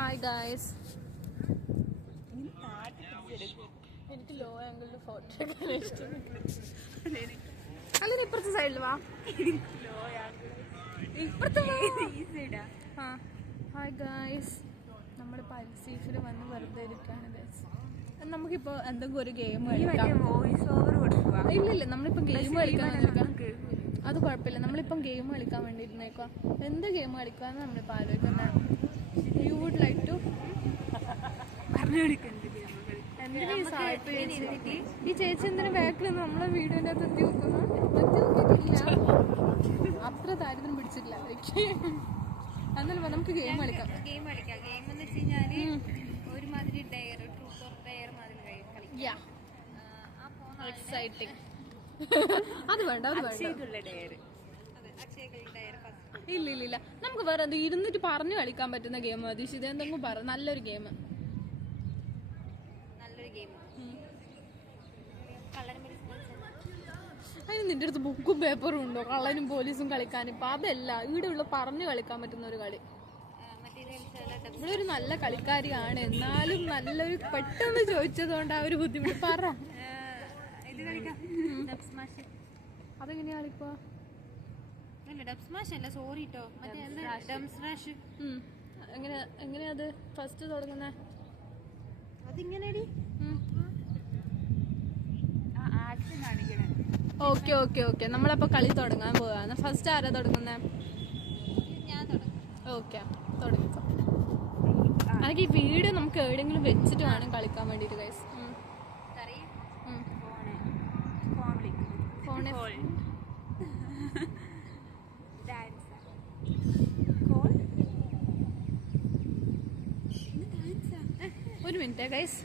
Hi guys. എനിക്ക് law ആംഗിളിൽ photo എടുക്കാൻ ഇഷ്ടം. അല്ലെങ്കിൽ ഇപ്പുറത്തെ സൈഡിൽ വാ. ഇപ്പുറത്തെ ആ ഹായ് ഗായ്സ്. നമ്മൾ പൽസീഫിൽ വന്ന് വെറുതെ ഇരിക്കുകയാണ് ഗായ്സ്. നമുക്കിപ്പോൾ എന്തെങ്കിലും ഒരു ഗെയിം കളിക്കാം. വോയിസ് ഓവർ കൊടുക്കുക. ഇല്ലില്ല, നമ്മളിപ്പോൾ ഗെയിം കളിക്കാൻ അത് കുഴപ്പമില്ല. നമ്മളിപ്പം ഗെയിം കളിക്കാൻ വേണ്ടിയിരുന്നേക്കുക. എന്ത് ഗെയിം കളിക്കാന്ന് നമ്മളിപ്പോൾ ആലോചിക്കുന്നത്. യു വുഡ് ലൈക്ക് ടു ഈ ചേച്ചി എന്തിനാ ബാക്കിൽ നിന്ന് നമ്മളെ വീഡിയോന്റെ അകത്ത് എത്തി നോക്കുന്നു? അത്ര ദാരിദ്ര്യം പിടിച്ചിട്ടില്ല. എന്നാലും നമുക്ക് ഗെയിം കളിക്കാം. ഗെയിം എന്ന് വെച്ച് കഴിഞ്ഞാല് ഒരുമാതിരി ഡയർ ട്രൂത്ത് ഓർ ഡയർ മാതിരി കളിക്കാം. എക്സൈറ്റിംഗ്. അത് വേണ്ട, അത് വേണ്ട. ഇല്ല, നമുക്ക് വേറെ എന്ത് ഇരുന്നിട്ട് പറഞ്ഞു കളിക്കാൻ പറ്റുന്ന ഗെയിം മതി. ഇത് എന്തെങ്കിലും പറ, നല്ലൊരു ഗെയിം. അതിന് നിന്റെ അടുത്ത് ബുക്കും പേപ്പറും ഉണ്ടോ? കള്ളനും പോലീസും കളിക്കാൻ. ഇപ്പൊ അതല്ല, ഇവിടെ ഉള്ള പറഞ്ഞു കളിക്കാൻ പറ്റുന്ന ഒരു കളി. ഇവിടെ ഒരു നല്ല കളിക്കാരിയാണ്, എന്നാലും നല്ലൊരു പെട്ടെന്ന് ചോദിച്ചത് കൊണ്ട് ആ ഒരു ബുദ്ധിമുട്ട്. പറ, അതെങ്ങനെയാ കളിക്കുക? എങ്ങനെയാ അത് ഫസ്റ്റ് തുടങ്ങുന്നേ? ഓക്കെ നമ്മളപ്പോ കളി തുടങ്ങാൻ പോവാണ്. ഫസ്റ്റ് ആരാ തുടങ്ങുന്നേ? ഓക്കെ, തുടങ്ങിക്കോ. എനിക്ക് ഈ വീഡിയോ നമുക്ക് എവിടെയെങ്കിലും വെച്ചിട്ട് വേണം കളിക്കാൻ വേണ്ടിട്ട് ഗൈസ്. ഒരു മിനിറ്റ് ഗൈസ്.